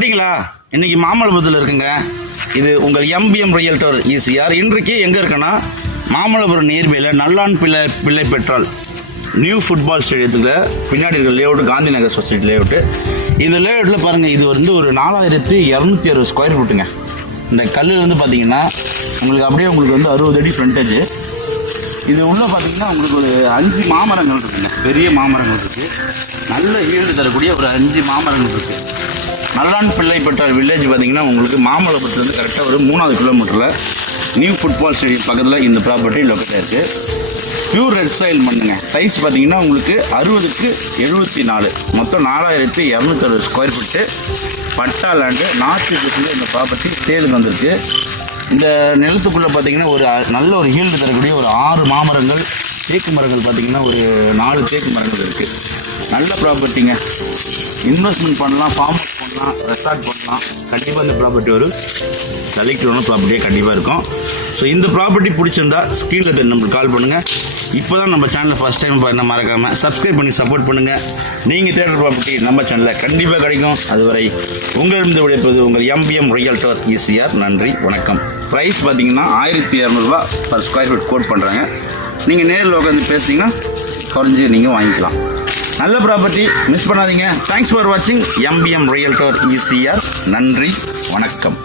வந்துட்டீங்களா? இன்னைக்கு மாமல்லபுரத்தில் இருக்குங்க. இது உங்கள் எம்பிஎம் ரியல்டர் ஈசிஆர். இன்றைக்கு எங்கே இருக்குன்னா மாமல்லபுரம் நியர்பையில் நல்லான் பிள்ளை பெற்றால் நியூ ஃபுட்பால் ஸ்டேடியத்துக்கு பின்னாடி இருக்கிற layout Gandhi Nagar society layout. இந்த லேஅவுட்டில் பாருங்கள், இது வந்து ஒரு 4260 ஸ்கொயர் ஃபீட்டுங்க. இந்த கல்லில் வந்து பார்த்தீங்கன்னா உங்களுக்கு வந்து 60 அடி ஃப்ரண்டேஜ். இது உள்ளே பார்த்தீங்கன்னா உங்களுக்கு ஒரு 5 மாமரங்கள் இருக்குங்க. பெரிய மாமரங்கள் இருக்குது. நல்ல ஈல்டு தரக்கூடிய ஒரு 5 மாமரங்கள் இருக்குது. நல்லான் பிள்ளை பெற்றால் வில்லேஜ் பார்த்தீங்கன்னா உங்களுக்கு மாமல்லபுரத்துலேருந்து கரெக்டாக ஒரு 3வது கிலோமீட்டரில் நியூ ஃபுட்பால் ஸ்டேடியம் பக்கத்தில் இந்த ப்ராப்பர்ட்டி லொக்கேட் இருக்குது. பியூர் ரெட் சாயில் மண்ணுங்க. சைஸ் பார்த்தீங்கன்னா உங்களுக்கு 60க்கு 74, மொத்தம் 4260 square feet patta land. North ஈஸ்டில் இந்த ப்ராப்பர்ட்டி சேலுக்கு வந்திருக்கு. இந்த நிலத்துக்குள்ளே பார்த்தீங்கன்னா ஒரு நல்ல ஒரு ஹீல்டு தரக்கூடிய ஒரு 6 மாமரங்கள், தேக்கு மரங்கள் பார்த்தீங்கன்னா ஒரு 4 தேக்கு மரங்கள் இருக்குது. நல்ல ப்ராப்பர்ட்டிங்க. இன்வெஸ்ட்மெண்ட் பண்ணலாம், ஃபார்ம் ஹவுஸ் பண்ணலாம், ரெசார்ட் பண்ணலாம். கண்டிப்பாக இந்த ப்ராப்பர்ட்டி ஒரு செலக்டான ப்ராப்பர்ட்டியாக கண்டிப்பாக இருக்கும். ஸோ இந்த ப்ராப்பர்ட்டி பிடிச்சிருந்தா ஸ்க்ரீனில் நம்மளுக்கு கால் பண்ணுங்கள். இப்போ தான் நம்ம சேனலை ஃபஸ்ட் டைம் பண்ண மறக்காமல் சப்ஸ்கிரைப் பண்ணி சப்போர்ட் பண்ணுங்கள். நீங்கள் தேடுற ப்ராப்பர்ட்டி நம்ம சேனலில் கண்டிப்பாக கிடைக்கும். அதுவரை உங்களிடம் விடைப்பது உங்கள் எம்பிஎம் ரியல்டர் ஈசிஆர். நன்றி, வணக்கம். ப்ரைஸ் பார்த்தீங்கன்னா 1200 ரூபா பர் ஸ்கொயர் ஃபீட் கோட் பண்ணுறாங்க. நீங்கள் நேரில் உட்காந்து பேசிங்கன்னா குறைஞ்சி நீங்கள் வாங்கிக்கலாம். நல்ல ப்ராப்பர்ட்டி, மிஸ் பண்ணாதீங்க. தேங்க்ஸ் ஃபார் வாட்சிங் எம்பிஎம் ரியல்டர் ஈசிஆர். நன்றி, வணக்கம்.